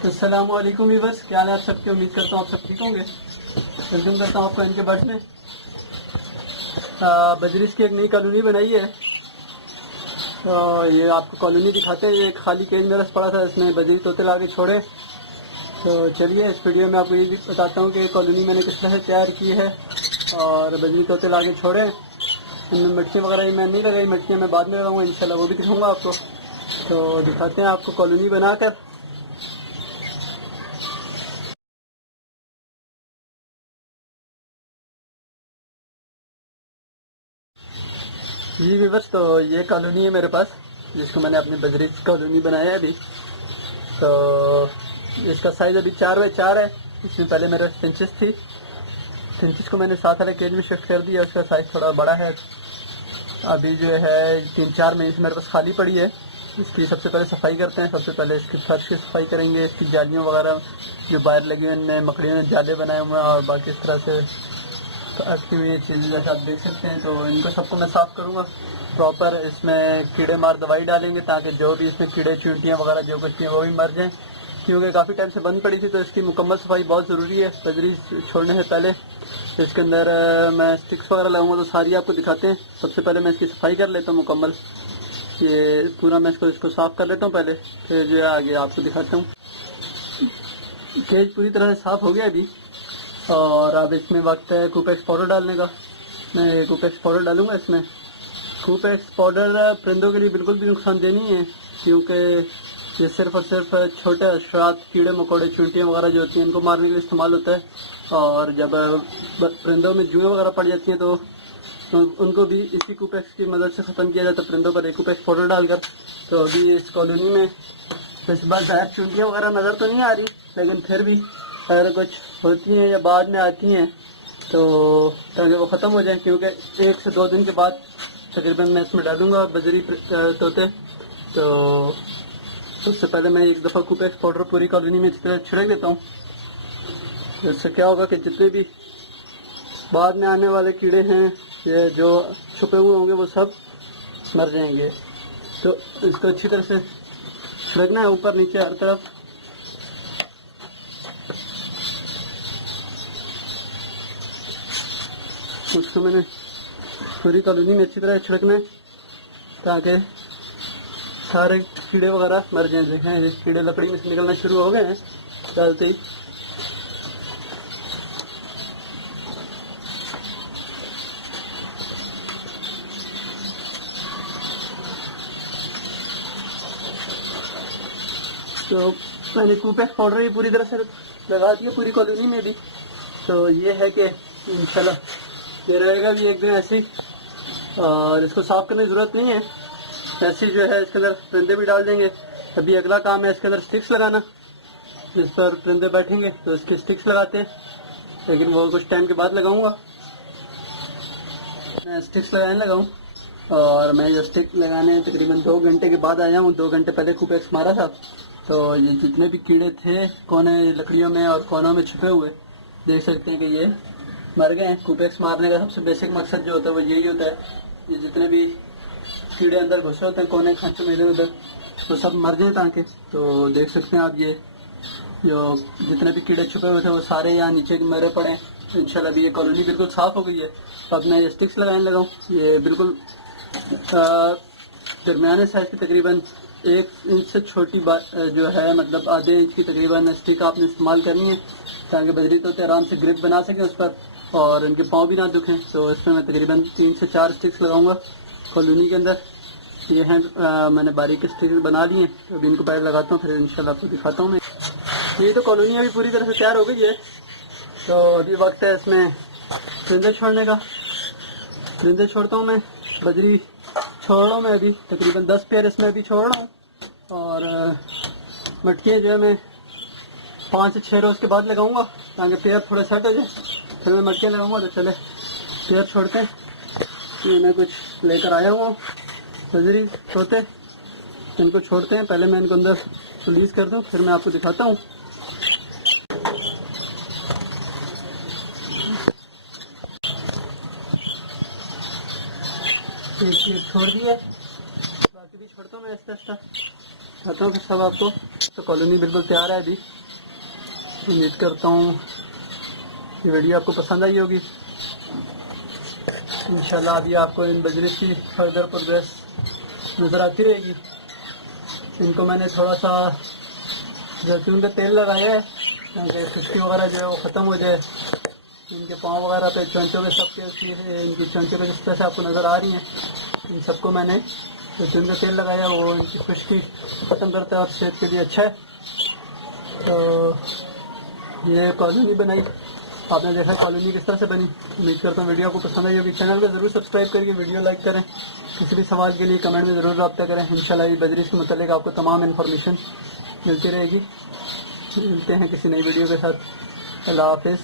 अस्सलामुअलैकुम व्यूअर्स, क्या हाल है आप सबकी। उम्मीद करता हूँ आप सब ठीक होंगे। वेलकम करता हूँ आपको इनके बर्ड में। बजरिस की एक नई कॉलोनी बनाई है। तो ये आपको कॉलोनी दिखाते हैं। ये खाली केज मेरा पड़ा था, इसमें बजरी तोते ला के छोड़े। तो चलिए इस वीडियो में आपको ये भी बताता हूँ कि कॉलोनी मैंने किस तरह से तैयार की है और बजरी तोते ला के छोड़े। इनमें मिट्टी वगैरह मैं नहीं लगाई, मिट्टियाँ मैं बाद में लगाऊँगा इंशाल्लाह, वो भी दिखाऊँगा आपको। तो दिखाते हैं आपको कॉलोनी बनाकर। जी व्यूअर्स, तो ये कॉलोनी है मेरे पास, जिसको मैंने अपनी बजरी कॉलोनी बनाया है अभी। तो इसका साइज़ अभी 4x4 है। इसमें पहले मेरे फिंचेस थी, फिंचेस को मैंने साथ वाले केज में शिफ्ट कर दिया। उसका साइज़ थोड़ा बड़ा है। अभी जो है 3-4 महीने से मेरे पास खाली पड़ी है। इसकी सबसे पहले सफाई करते हैं। सबसे पहले इसकी फर्श की सफाई करेंगे। इसकी जालियों वगैरह जो बाहर लगी हुई इनमें मकड़ियों ने जाले बनाए हुए हैं और बाकी इस तरह से रखी हुई चीज़ें जैसे आप देख सकते हैं। तो इनको सबको मैं साफ़ करूँगा प्रॉपर। इसमें कीड़े मार दवाई डालेंगे ताकि जो भी इसमें कीड़े चींटियाँ वगैरह जो कुछ भी हैं वो भी मर जाएँ, क्योंकि काफ़ी टाइम से बंद पड़ी थी। तो इसकी मुकम्मल सफाई बहुत ज़रूरी है बजरी छोड़ने से पहले। इसके अंदर मैं स्टिक्स वगैरह लगाऊंगा तो सारी आपको दिखाते हैं। सबसे पहले मैं इसकी सफाई कर लेता हूँ मुकम्मल। ये पूरा मैं इसको साफ़ कर लेता हूँ पहले, फिर जो है आगे आपको दिखाता हूँ। केज पूरी तरह से साफ़ हो गया अभी और अब इसमें वक्त है कूपेक्स पाउडर डालने का। मैं कूपेक्स पाउडर डालूंगा इसमें। कूपेक्स पाउडर परिंदों के लिए बिल्कुल भी नुकसानदेह नहीं है, क्योंकि ये सिर्फ और सिर्फ छोटे अशरात कीड़े मकोड़े चींटियाँ वगैरह जो होती हैं इनको मारने के लिए इस्तेमाल होता है। और जब परिंदों में जुएँ वगैरह पड़ जाती हैं तो उनको भी इसी कूपेक्स की मदद से ख़त्म किया जाता है, परिंदों पर एक कूपेक्स पाउडर डालकर। तो अभी इस कॉलोनी में इस बार ज़्यादा चींटियाँ वगैरह नज़र तो नहीं आ रही, लेकिन फिर भी अगर कुछ होती हैं या बाद में आती हैं तो ताकि वो ख़त्म हो जाए, क्योंकि 1 से 2 दिन के बाद तकरीबन मैं इसमें डालूँगा बजरी तोते। तो सबसे पहले मैं एक दफ़ा कूपेक्स पाउडर पूरी कॉलोनी में इस तरह छिड़क देता हूँ। इससे क्या होगा कि जितने भी बाद में आने वाले कीड़े हैं ये जो छुपे हुए होंगे वो सब मर जाएंगे। तो इसको अच्छी तरह से छिड़कना है ऊपर नीचे हर तरफ। उसको मैंने पूरी कॉलोनी में अच्छी तरह छिड़कना है ताकि सारे कीड़े वगैरह मर जाएं। देखें ये कीड़े लकड़ी में से निकलना शुरू हो गए हैं डालते ही। तो मैंने कूपेक्स पाउडर भी पूरी तरह से लगा दिया पूरी कॉलोनी में भी। तो ये है कि इंशाल्लाह ये रहेगा भी एक दिन ऐसे ही, और इसको साफ़ करने की ज़रूरत नहीं है। ऐसे जो है इसके अंदर परिंदे भी डाल देंगे। अभी अगला काम है इसके अंदर स्टिक्स लगाना, जिस पर परिंदे बैठेंगे तो इसके स्टिक्स लगाते हैं, लेकिन वो कुछ टाइम के बाद लगाऊंगा। मैं स्टिक्स लगाने लगाऊँ और मैं जो स्टिक लगाने तकरीबन 2 घंटे के बाद आया हूँ। 2 घंटे पहले कूपेक्स मारा था। तो ये जितने भी कीड़े थे कोने लकड़ियों में और कोनों में छुपे हुए देख सकते हैं कि ये मर गए हैं। कूपेक्स मारने का सबसे बेसिक मकसद जो होता है वो यही होता है, ये जितने भी कीड़े अंदर घुसे होते हैं कोने खांचों में इधर उधर वो सब मर जाए ताकि। तो देख सकते हैं आप ये जो जितने भी कीड़े छुपे हुए थे वो सारे यहाँ नीचे मरे पड़े हैं। इंशाल्लाह भी ये कॉलोनी बिल्कुल साफ़ हो गई है। अब मैं ये स्टिक्स लगाने लगा हूँ। ये बिल्कुल दरमियाने साइज़ की तकरीबन 1 इंच से छोटी जो है मतलब आधे इंच की तकरीबन स्टिक आपने इस्तेमाल करनी है ताकि बजरी तोते आराम से ग्रिप बना सकें उस पर और इनके पाँव भी ना दुखें। तो इसमें मैं तकरीबन 3 से 4 स्टिक्स लगाऊंगा कॉलोनी के अंदर। ये हैं मैंने बारीक स्टिक्स बना लिए। तो अभी इनको पैर लगाता हूँ फिर इंशाल्लाह आपको दिखाता हूँ मैं। ये तो कॉलोनी अभी पूरी तरह से तैयार हो गई है। तो अभी वक्त है इसमें परिंदे छोड़ने का। परिंदे छोड़ता हूँ मैं, बजरी छोड़ रहा हूँ मैं अभी तकरीबन 10 पेयर इसमें अभी छोड़ रहा हूँ। और मटके जो है मैं 5 से 6 रोज़ के बाद लगाऊंगा ताकि पेयर थोड़ा सेट हो जाए, फिर मैं मटके लगाऊंगा। तो चले पेयर छोड़ते हैं। ये मैं कुछ लेकर आया हुआ हूँ बजरी तोते, इनको छोड़ते हैं। पहले मैं इनको अंदर रिलीज़ कर दूँ फिर मैं आपको दिखाता हूँ। एक छोड़ दिए, बाकी भी छोड़ता हूँ मैं आहिस्ता आहिस्ता दिखाता हूँ फिर सब आपको। तो कॉलोनी बिल्कुल तैयार है अभी। उम्मीद करता हूँ ये वीडियो आपको पसंद आई होगी। इंशाल्लाह अभी आपको इन बजरिस की फर्दर प्रोग्रेस नज़र आती रहेगी। इनको मैंने थोड़ा सा जैतून का तेल लगाया है ताकि खुश्की वगैरह जो है वो ख़त्म हो जाए। इनके पाँव वगैरह पे चोंचों पे सबके इनकी चोंचों पे जिस तरह से आपको नज़र आ रही हैं, इन सबको मैंने जैतून का तेल लगाया, वो इनकी खुश्की ख़त्म करता है और सेहत के लिए अच्छा है। तो ये कॉलोनी बनाई, आपने देखा कॉलोनी किस तरह से बनी। उम्मीद करता हूँ वीडियो आपको पसंद आई होगी। चैनल को ज़रूर सब्सक्राइब करके वीडियो लाइक करें। किसी भी सवाल के लिए कमेंट में ज़रूर रब्ता करें। इंशाल्लाह ये बजरिस के मतलब आपको तमाम इन्फॉर्मेशन मिलती रहेगी। मिलते हैं किसी नई वीडियो के साथ। अल्लाह हाफिज़।